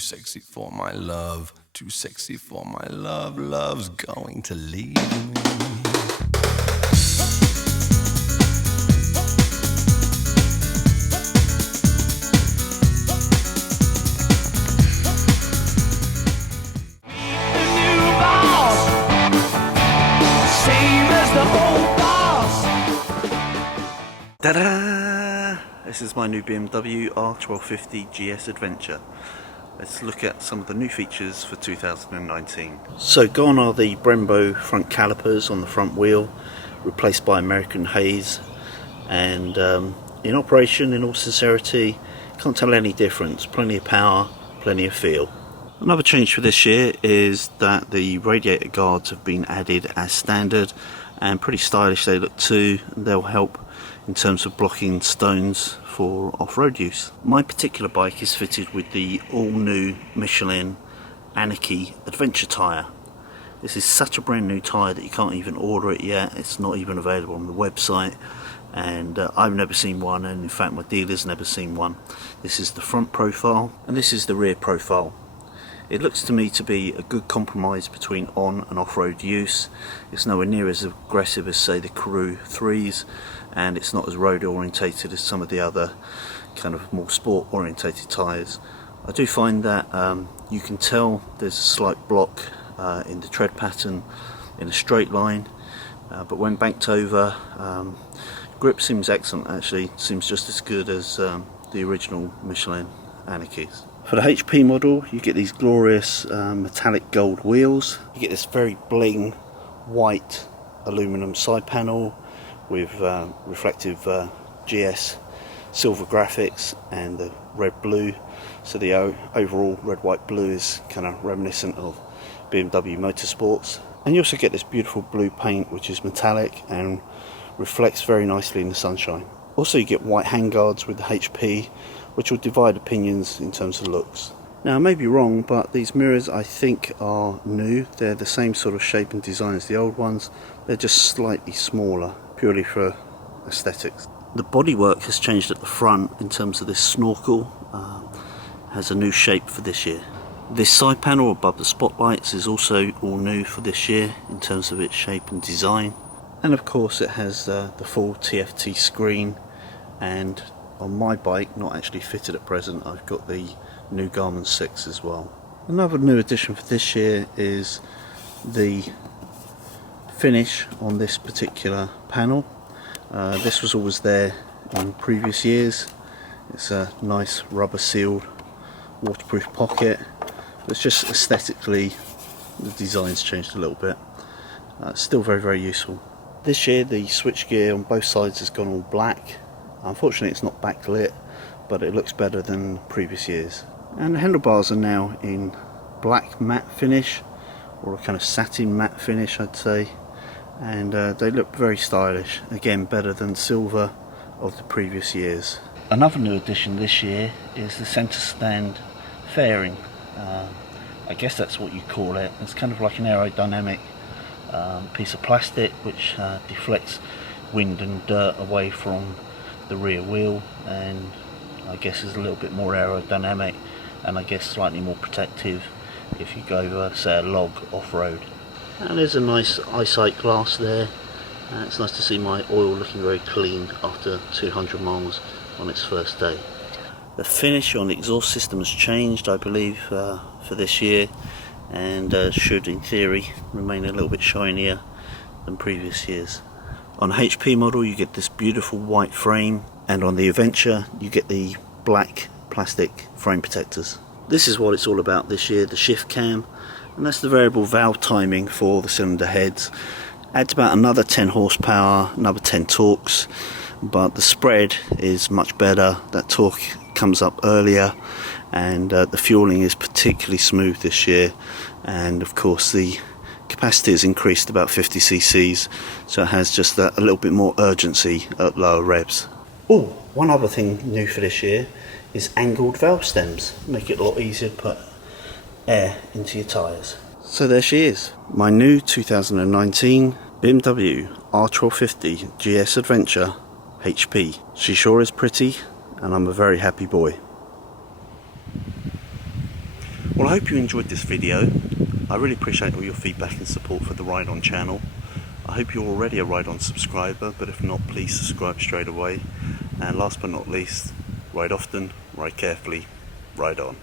sexy for my love, too sexy for my love, love's going to leave me. Ta-da! This is my new BMW R1250 GS Adventure. Let's look at some of the new features for 2019. So gone are the Brembo front calipers on the front wheel, replaced by American Haze, and in operation, in all sincerity, can't tell any difference. Plenty of power, plenty of feel. Another change for this year is that the radiator guards have been added as standard, and pretty stylish they look too. They'll help in terms of blocking stones for off-road use. My particular bike is fitted with the all-new Michelin Anarchy Adventure tyre. This is such a brand new tyre that you can't even order it yet. It's not even available on the website, and I've never seen one, and in fact my dealer's never seen one. This is the front profile and this is the rear profile. It looks to me to be a good compromise between on and off-road use. It's nowhere near as aggressive as say the Karoo 3s, and it's not as road orientated as some of the other kind of more sport orientated tyres. I do find that you can tell there's a slight block in the tread pattern in a straight line, but when banked over, grip seems excellent actually. Seems just as good as the original Michelin Anarchies. For the HP model, you get these glorious metallic gold wheels. You get this very bling white aluminum side panel with reflective GS silver graphics and the red blue. So the overall red white blue is kind of reminiscent of BMW Motorsports. And you also get this beautiful blue paint which is metallic and reflects very nicely in the sunshine. Also you get white handguards with the HP, which will divide opinions in terms of looks. Now I may be wrong, but these mirrors I think are new. They're the same sort of shape and design as the old ones. They're just slightly smaller, purely for aesthetics. The bodywork has changed at the front in terms of this snorkel. Has a new shape for this year. This side panel above the spotlights is also all new for this year in terms of its shape and design. And of course it has the full TFT screen, and on my bike, not actually fitted at present, I've got the new Garmin 6 as well. Another new addition for this year is the finish on this particular panel. This was always there in previous years. It's a nice rubber sealed waterproof pocket. It's just aesthetically, the design's changed a little bit. Still very useful. This year the switchgear on both sides has gone all black. Unfortunately it's not backlit, but it looks better than previous years. And the handlebars are now in black matte finish, or a kind of satin matte finish I'd say, and they look very stylish. Again, better than silver of the previous years. Another new addition this year is the centre stand fairing. I guess that's what you call it. It's kind of like an aerodynamic piece of plastic which deflects wind and dirt away from the rear wheel, and I guess is a little bit more aerodynamic, and I guess slightly more protective if you go say a log off-road. And there's a nice eyesight glass there. It's nice to see my oil looking very clean after 200 miles on its first day. The finish on the exhaust system has changed, I believe, for this year, and should in theory remain a little bit shinier than previous years. On the HP model you get this beautiful white frame, and on the Adventure you get the black plastic frame protectors. This is what it's all about this year, the shift cam, and that's the variable valve timing for the cylinder heads. Adds about another 10 horsepower, another 10 torques, but the spread is much better. That torque comes up earlier, and the fueling is particularly smooth this year, and of course the capacity is increased about 50 cc's, so it has just a little bit more urgency at lower revs. Oh, one other thing new for this year is angled valve stems. Make it a lot easier to put air into your tyres. So there she is, my new 2019 BMW R1250 GS Adventure HP. She sure is pretty, and I'm a very happy boy. I hope you enjoyed this video. I really appreciate all your feedback and support for the Ride On channel. I hope you're already a Ride On subscriber, but if not, please subscribe straight away. And last but not least, ride often, ride carefully, ride on.